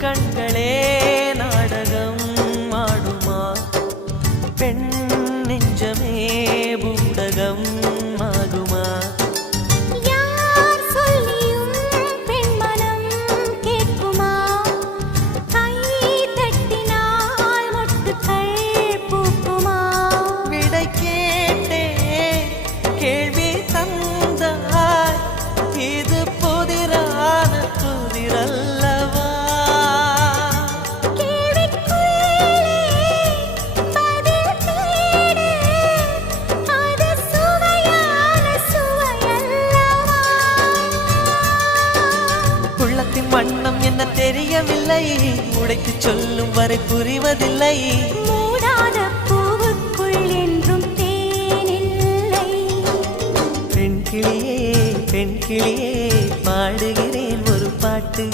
கண்களே நாடகம் ஆடுமா பெண் நெஞ்சமே பூடகம் ஆகுமா யார் சொல்லியும் பெண் மனம் கேட்குமா கை தட்டினால் மொட்டுக்கள் பூக்குமா விடை கேட்டே கேள்வி தந்தாய் இது புதிரான புதிரல்லவா உள்ளத்தின் வண்ணம் என்ன தெரியவில்லை உடைத்து சொல்லும் வரை புரிவதில்லை மூடாத பூவுக்குள் என்றும் தேனில்லை பெண் கிளியே பாடுகிறேன் ஒரு பாட்டு